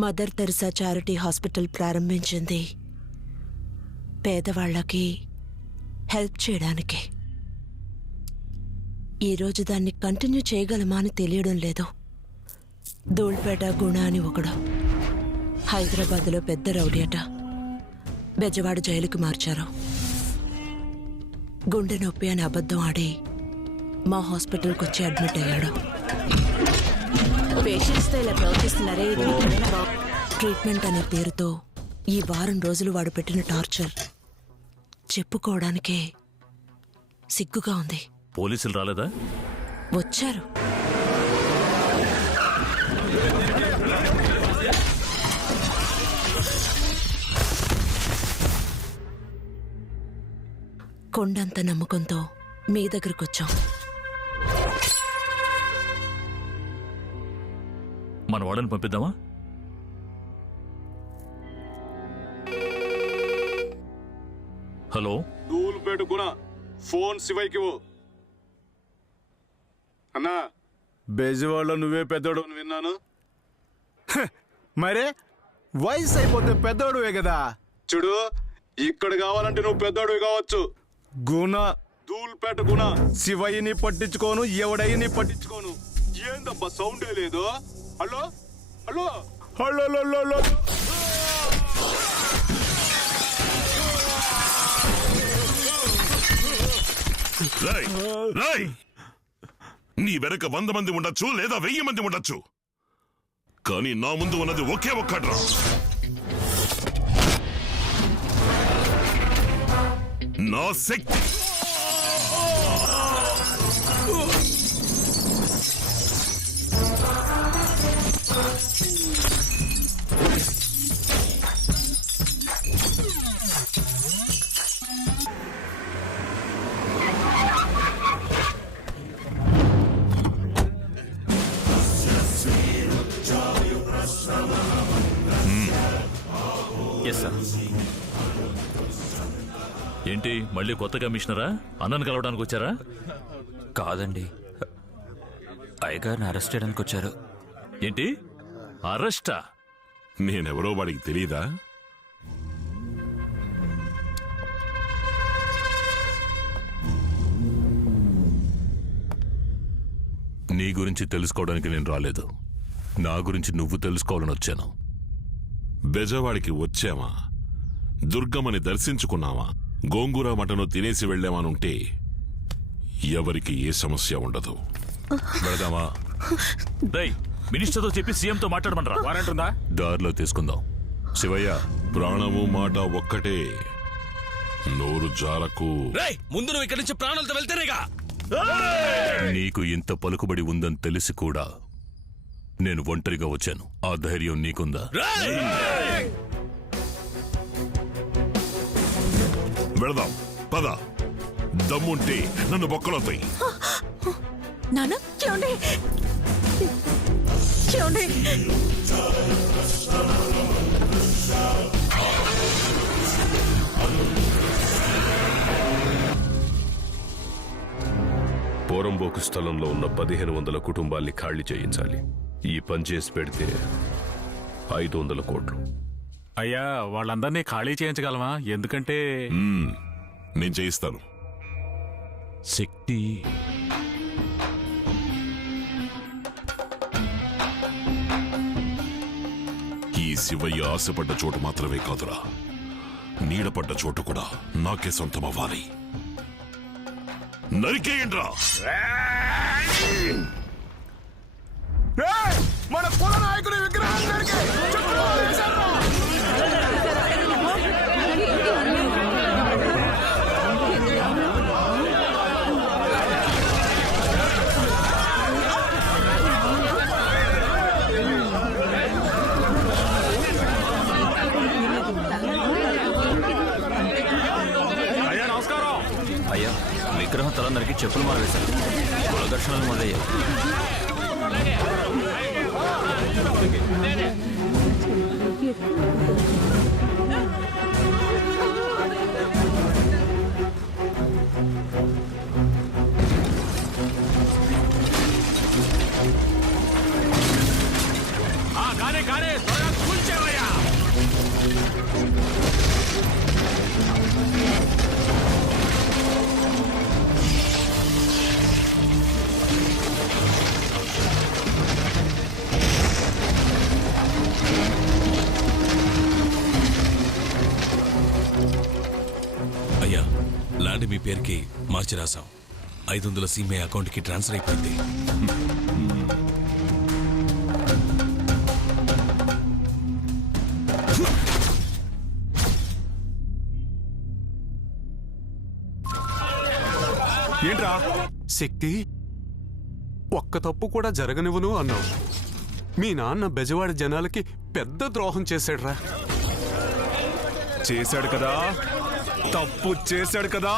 Mother Teresa charity hospital ప్రారంభించింది పేదవాళ్లకి help చేయడానికి. ఈరోజు దాన్ని కంటిన్యూ చేయగలమా అని తెలియడం లేదు. ధూళ్పేట గుణ అని ఒకడు హైదరాబాద్లో పెద్ద రౌడీ అట. బెజవాడ జైలుకి మార్చారు. గుండె నొప్పి అని అబద్ధం ఆడి మా హాస్పిటల్కి వచ్చి అడ్మిట్ అయ్యాడు. పేషెంట్స్తో ఇలా ప్రవర్తిస్తున్నారే, ట్రీట్మెంట్ అనే పేరుతో ఈ వారం రోజులు వాడు పెట్టిన టార్చర్ చెప్పుకోవడానికే సిగ్గుగా ఉంది. పోలీసులు రాలేదా? వచ్చారు. కొండంత నమ్మకంతో మీ దగ్గరకు వచ్చాం. మన వాళ్ళని పంపిద్దామా? హలో, ధూళిపేట గుణ, ఫోన్ శివయ్యకి ఇవ్వు. అన్నా, బెజవాడలో నువ్వే పెద్దోడు అని విన్నాను. మరే వయసు అయిపోతే పెద్దోడువే కదా. చూడు, ఇక్కడ కావాలంటే నువ్వు పెద్దోడివి కావచ్చు. గుణ, ధూళిపేట గుణ, శివయ్యని పట్టించుకోను, ఎవడయ్యని పట్టించుకోను. ఏందబ్బా సౌండే లేదు? Hello hello hello. నీ వెనక 100 మంది ఉండొచ్చు, లేదా 1000 మంది ఉండొచ్చు, కానీ నా ముందు ఉన్నది ఒకే ఒక్కడ్రా. నా శక్తి. ఏంటి మళ్ళీ కొత్త కమిషనరా? అన్నను కలవడానికి వచ్చారా? కాదండి, అయ్యగారిని అరెస్ట్ చేయడానికి వచ్చారు. ఏంటి అరెస్టా? నేనెవరో వాడికి తెలీదా? నీ గురించి తెలుసుకోవడానికి నేను రాలేదు. నా గురించి నువ్వు తెలుసుకోవాలని వచ్చాను. బెజవాడికి వచ్చామా, దుర్గమ్మని దర్శించుకున్నావా, గోంగూర మటను తినేసి వెళ్లామనుంటే ఎవరికి ఏ సమస్య ఉండదు. వెళదామా? మినిస్టర్తో చెప్పి సీఎంతో మాట్లాడమనరా? వారంటుందా? దారిలో తీసుకుందాం. శివయ్య, ప్రాణము మాట ఒక్కటే, నోరు జాలకు. ముందు నువ్వు ఇక్కడి నుంచి ప్రాణాలతో వెళ్తేనేగా. నీకు ఇంత పలుకుబడి ఉందని తెలిసి కూడా నేను ఒంటరిగా వచ్చాను. ఆ ధైర్యం నీకుందా? వెళదాం, పద. దమ్ముంటే నన్ను బొక్కలవుతాయి. నాన్న, చూడండి చూడండి. పోరంబోకు స్థలంలో ఉన్న 1500 కుటుంబాల్ని ఖాళీ చేయించాలి. ఈ పని చేసి పెడితే 500 కోట్లు. అయ్యా, వాళ్ళందరినీ ఖాళీ చేయించగలమా? ఎందుకంటే నేను చేయిస్తాను. శక్తి ఈ శివయ్య ఆశపడ్డ చోటు మాత్రమే కాదురా, నీడపడ్డ చోటు కూడా నాకే సొంతమవ్వాలి. నరికేయండ్రా. మన కుల నాయకుడి విగ్రహం దగ్గరికి అయ్యా, విగ్రహం తల నరికి చెప్పులు మారవేశారు. కుల దర్శనాలు మొదలయ్యాయి. కానే త్వరగా అయ్యా, ల్యాండ్ మీ పేరుకి మార్చి రాసాం. 500 సీమే అకౌంట్కి ట్రాన్స్ఫర్ అయిపోయింది. ఏంట్రా శక్తి, ఒక్క తప్పు కూడా జరగనివ్వను అన్నావు. మీ నాన్న బెజవాడి జనాలకి పెద్ద ద్రోహం చేశాడురా. చేశాడు కదా, తప్పు చేశాడు కదా.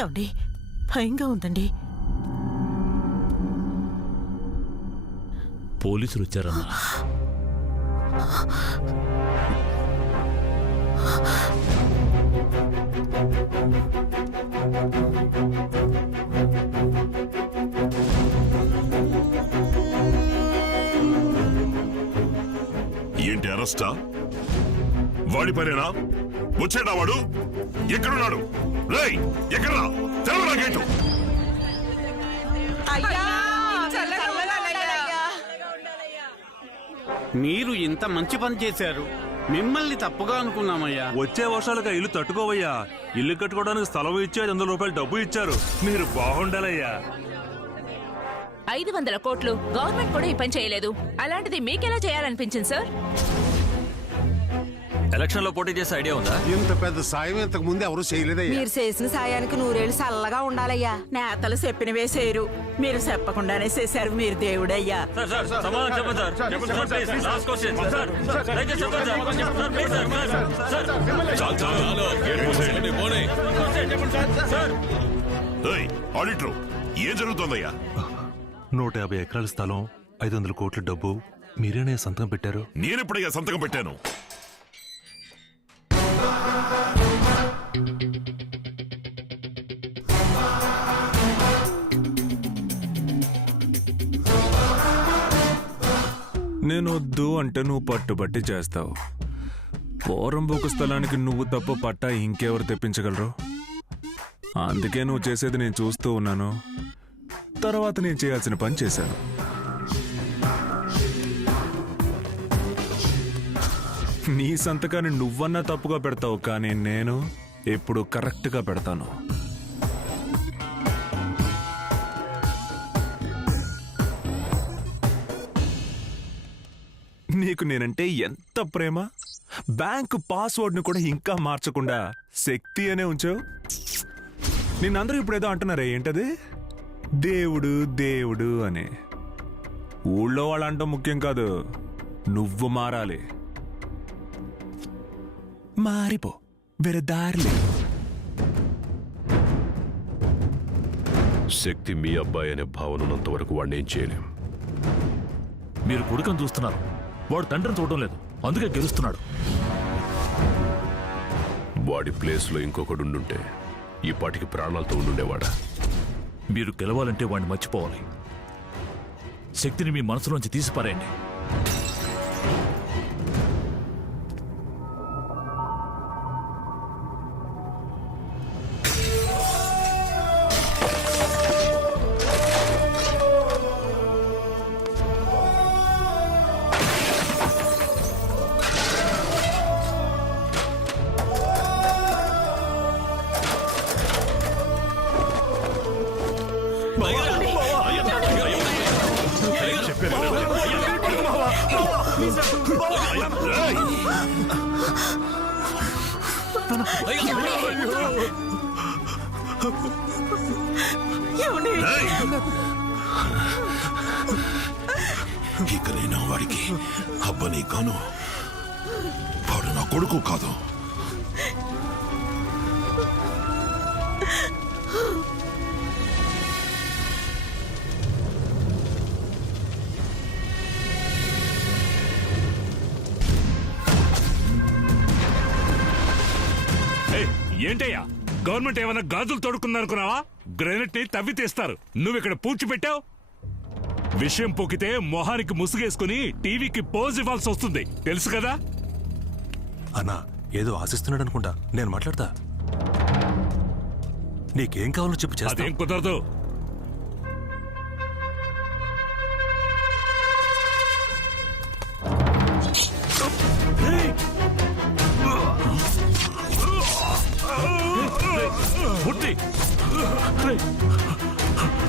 ఏమండి, భయంగా ఉందండి. పోలీసులు వచ్చారన్నా. ఏంటి అరెస్టా? వాడి పనేనా? వచ్చాడా వాడు? ఎక్కడున్నాడు? రేయ్, ఎక్కడ్రా? తెరవరా గేటు. మీరు ఇంత మంచి పని చేశారు. మిమ్మల్ని తప్పుగా అనుకున్నామయ్యా. వచ్చే వర్షాలుగా ఇల్లు తట్టుకోవయ్యా. ఇల్లు కట్టుకోవడానికి స్థలం ఇచ్చి 500 రూపాయలు డబ్బు ఇచ్చారు. మీరు బాగుండాలయ్యా. 500 కోట్లు గవర్నమెంట్ కూడా ఈ పని చేయలేదు. అలాంటిది మీకెలా చేయాలనిపించింది సార్? ఎలక్షన్ లో పోటీ చేసే ఐడియా ఉందా? ఇంత పెద్ద సాయం ఇంతకు ముందు ఎవరు చేయలేదయ్యా. మీరు చేసిన సాయానికి 100 ఏళ్ళు చల్లగా ఉండాలయ్యా. నేతలు చెప్పినవే చేయరు, మీరు చెప్పకుండానే చేశారు. మీరు దేవుడయ్యా. సమాధానం చెప్పండి సార్. చెప్పండి sir, please. Last question sir. దయచేసి చెప్పండి sir. Sir, please sir. Sir, ఏయ్, ఆడిటర్, ఏం జరుగుతోందయ్యా? 150 ఎకరాల స్థలం, 500 కోట్ల డబ్బు మీరేనే సంతకం పెట్టారు. నేనెప్పుడయ్యా సంతకం పెట్టాను? నేను వద్దు అంటే నువ్వు పట్టుబట్టి చేస్తావు. పోరంబోకు స్థలానికి నువ్వు తప్ప పట్టా ఇంకెవరు తెప్పించగలరు? అందుకే నువ్వు చేసేది నేను చూస్తూ ఉన్నాను. తర్వాత నేను చేయాల్సిన పని చేశాను. నీ సంతకాన్ని నువ్వన్నా తప్పుగా పెడతావు, కానీ నేను ఎప్పుడు కరెక్ట్గా పెడతాను. నీకు నేనంటే ఎంత ప్రేమ! బ్యాంకు పాస్వర్డ్ని కూడా ఇంకా మార్చకుండా శక్తి అనే ఉంచావు. నిన్నందరూ ఇప్పుడు ఏదో అంటున్నారే, ఏంటది? దేవుడు దేవుడు అని. ఊళ్ళో వాళ్ళు అంటాం ముఖ్యం కాదు, నువ్వు మారాలి. మారిపో, వేరే దారి లేదు. శక్తి మీ అబ్బాయి అనే భావన ఉన్నంత వరకు వాడిని ఏం చేయలేం. మీరు కొడుకుని చూస్తున్నారు, వాడు తండ్రిని చూడడం లేదు. అందుకే గెలుస్తున్నాడు. వాడి ప్లేస్లో ఇంకొకడు ఉండుంటే ఈ పాటికి ప్రాణాలతో ఉండుండేవాడా? మీరు గెలవాలంటే వాడిని మర్చిపోవాలి. శక్తిని మీ మనసులోంచి తీసిపారేయండి. ఇక నేను వాడికి అబ్బని కాను. వాడు నా కొడుకు కాదు. ఏంటయ్యా గవర్నమెంట్ ఏమైనా గాజులు తోడుకుందనుకున్నావా? గ్రెనేట్ ని తవ్వి తీస్తారు. నువ్విక్కడ పూడ్చిపెట్టావు. విషయం పొక్కితే మొహానికి ముసుగేసుకుని టీవీకి పోజ్ ఇవ్వాల్సి వస్తుంది, తెలుసు కదా? అన్నా ఏదో ఆశిస్తున్నాడు అనుకుంటా. నేను మాట్లాడతా. నీకేం కావాలో చెప్పు చేస్తా. అదేం కుదరదు.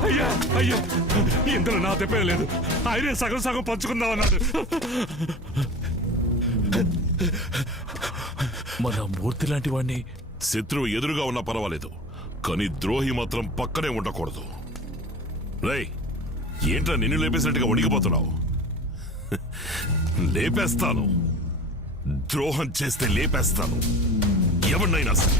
అయ్యా అయ్యా, ఇందులో నా తప్పే లేదు. ఆయనే సగం సగం పంచుకుందామన్నాడు. మన మూర్తి లాంటి వాడిని శత్రువు ఎదురుగా ఉన్నా పర్వాలేదు, కానీ ద్రోహి మాత్రం పక్కనే ఉండకూడదు. రేయ్, ఏంట్రా నిన్ను లేపేసినట్టుగా వణిగిపోతున్నావు? లేపేస్తాను. ద్రోహం చేస్తే లేపేస్తాను ఎవరినైనా సరే.